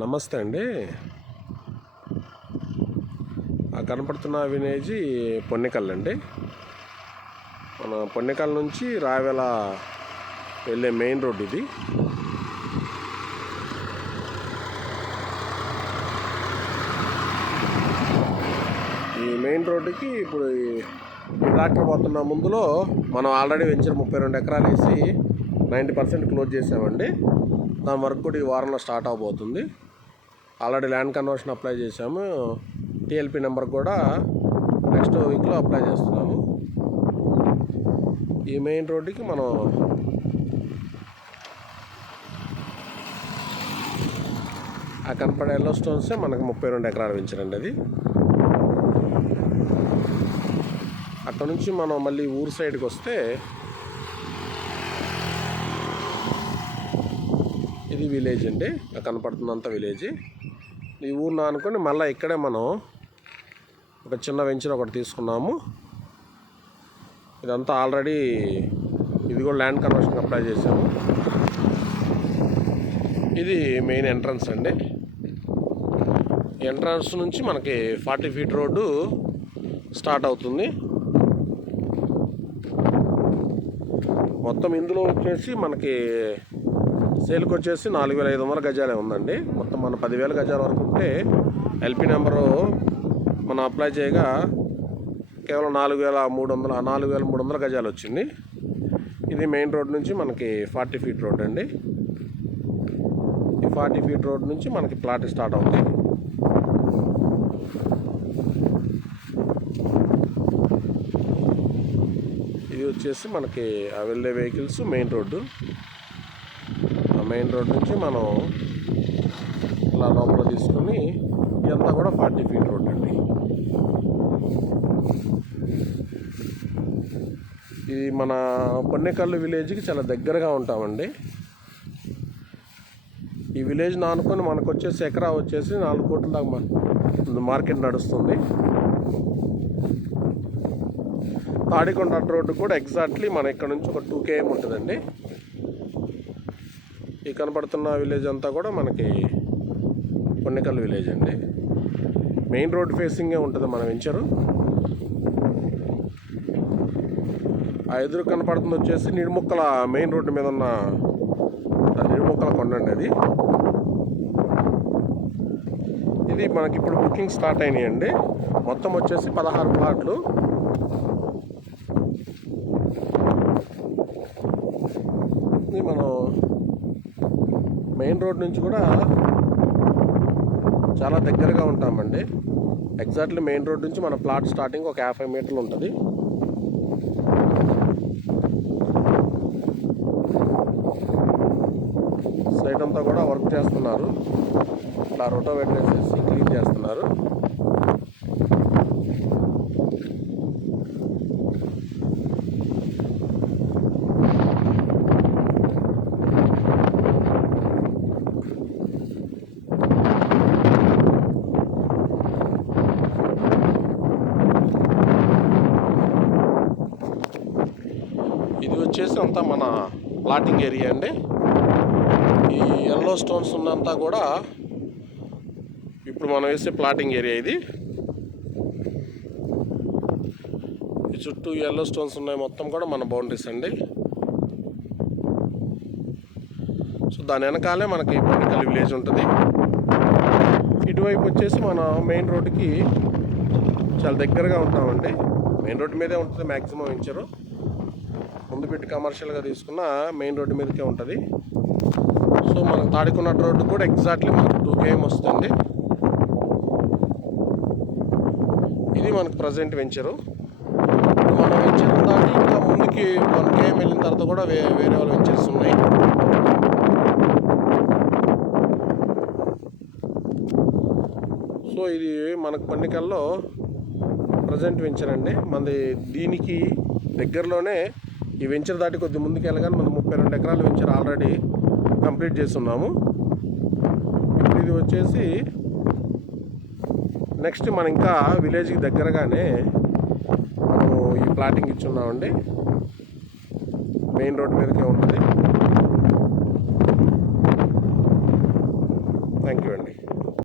నమస్తే అండి. ఆ కనపడుతున్న వినేజ్ పొన్నికల్ అండి మన పొన్నికల్ నుంచి రావెల వెళ్ళే మెయిన్ రోడ్ ఇది. ఈ మెయిన్ రోడ్డుకి ఇప్పుడు ట్రాక్టర్ పోతున్న ముందులో మనం ఆల్రెడీ వెంచర్ ముప్పై రెండు ఎకరాలు వేసి నైంటీ పర్సెంట్ క్లోజ్ చేసామండి. దాని వర్క్ కూడా ఈ వారంలో స్టార్ట్ అవబోతుంది. ఆల్రెడీ ల్యాండ్ కన్వర్షన్ అప్లై చేశాము. టీఎల్పీ నెంబర్ కూడా నెక్స్ట్ వీక్లో అప్లై చేస్తున్నాము. ఈ మెయిన్ రోడ్డుకి మనం ఆ కనపడే ఎల్లో స్టోన్సే మనకు ముప్పై రెండు ఎకరాలు పెంచారండి అది. అక్కడ నుంచి మనం మళ్ళీ ఊరు సైడ్కి వస్తే ఇది విలేజ్ అండి. ఆ కనపడుతున్నంత విలేజ్ ఈ ఊరిని అనుకొని మళ్ళీ ఇక్కడే మనం ఒక చిన్న వెంచర్ ఒకటి తీసుకున్నాము. ఇదంతా ఆల్రెడీ ఇది కూడా ల్యాండ్ కన్వర్షన్ అప్లై చేసాము ఇది మెయిన్ ఎంట్రన్స్ అండి. ఎంట్రన్స్ నుంచి మనకి ఫార్టీ ఫీట్ రోడ్డు స్టార్ట్ అవుతుంది. మొత్తం ఇందులో వచ్చేసి మనకి సేల్కి వచ్చేసి నాలుగు వేల ఐదు వందల గజాలే ఉందండి. మొత్తం మన పదివేల గజాల వరకు ఏంటంటే ఎల్పి నెంబరు మనం అప్లై చేయగా కేవలం నాలుగు వేల మూడు వందల నాలుగు వేల మూడు వందల గజాలు వచ్చింది. ఇది మెయిన్ రోడ్ నుంచి మనకి ఫార్టీ ఫీట్ రోడ్ అండి. ఈ ఫార్టీ ఫీట్ రోడ్ నుంచి మనకి ప్లాట్ స్టార్ట్ అవుతుంది. ఇది వచ్చేసి మనకి వెళ్ళే వెహికల్స్ మెయిన్ రోడ్డు. ఆ మెయిన్ రోడ్ నుంచి మనం ఇలా లోపల తీసుకొని ఇదంతా కూడా ఫార్టీ ఫీట్ రోడ్ అండి. ఇది మన పొన్నెకల్లు విలేజ్కి చాలా దగ్గరగా ఉంటామండి. ఈ విలేజ్ నానుకొని మనకు వచ్చేసి ఎకరా వచ్చేసి నాలుగు కోట్ల దాకా మార్కెట్ నడుస్తుంది. తాడికొండ రోడ్డు కూడా ఎగ్జాక్ట్లీ మన ఇక్కడ నుంచి ఒక టూ కేఎం ఉంటుందండి. ఈ కనపడుతున్న విలేజ్ అంతా కూడా మనకి కొన్నికల్ విలేజ్ అండి. మెయిన్ రోడ్ ఫేసింగే ఉంటుంది మన వెంచరు. ఆ ఎదురు కనపడుతుంది వచ్చేసి నిడుముక్కల మెయిన్ రోడ్డు మీద ఉన్న నిడుముక్కల కొండ అండి అది. ఇది మనకి ఇప్పుడు బుకింగ్ స్టార్ట్ అయినాయండి. మొత్తం వచ్చేసి పదహారు ప్లాట్లు. ఇది మనం మెయిన్ రోడ్ నుంచి కూడా చాలా దగ్గరగా ఉంటామండి. ఎగ్జాక్ట్లీ మెయిన్ రోడ్ నుంచి మన ప్లాట్ స్టార్టింగ్ ఒక యాభై మీటర్లు ఉంటుంది. సైట్ అంతా కూడా వర్క్ చేస్తున్నారు. ఇట్లా రోటో వేసేసి క్లీన్ చేస్తున్నారు ఇది వచ్చేసి అంతా మన ప్లాటింగ్ ఏరియా అండి. ఈ ఎల్లో స్టోన్స్ ఉన్నంతా కూడా ఇప్పుడు మనం వేసే ప్లాటింగ్ ఏరియా ఇది. ఈ చుట్టూ ఎల్లో స్టోన్స్ ఉన్నాయి మొత్తం కూడా మన బౌండరీస్ అండి. సో దాని వెనకాలే మనకి పండికల్ విలేజ్ ఉంటుంది. ఇటువైపు వచ్చేసి మన మెయిన్ రోడ్డుకి చాలా దగ్గరగా ఉంటామండి. మెయిన్ రోడ్డు మీదే ఉంటుంది మ్యాక్సిమం ఇంచరు ముందు పెట్టి కమర్షియల్గా తీసుకున్న మెయిన్ రోడ్డు మీదకే ఉంటుంది. సో మనం తాడుకున్న రోడ్డు కూడా ఎగ్జాక్ట్లీ మనకు టూ కేఎం వస్తుంది. ఇది మనకు ప్రజెంట్ వెంచరు. మన వెంచర్ దాటి ఇంకా ముందుకి వన్ కేఎం వెళ్ళిన తర్వాత కూడా వే వేరే వాళ్ళ వెంచర్స్ ఉన్నాయి. సో ఇది మనకు పన్నికల్లో ప్రజెంట్ వెంచర్ అండి. మనది దీనికి దగ్గరలోనే ఈ వెంచర్ దాటి కొద్ది ముందుకు వెళ్ళగానే మనం ముప్పై రెండు ఎకరాల వెంచర్ ఆల్రెడీ కంప్లీట్ చేస్తున్నాము. ఇప్పుడు ఇది వచ్చేసి నెక్స్ట్ మనం ఇంకా విలేజ్కి దగ్గరగానే మనము ఈ ప్లాటింగ్ ఇచ్చున్నామండి. మెయిన్ రోడ్ మీదకే ఉంటుంది. థ్యాంక్ యూ అండి.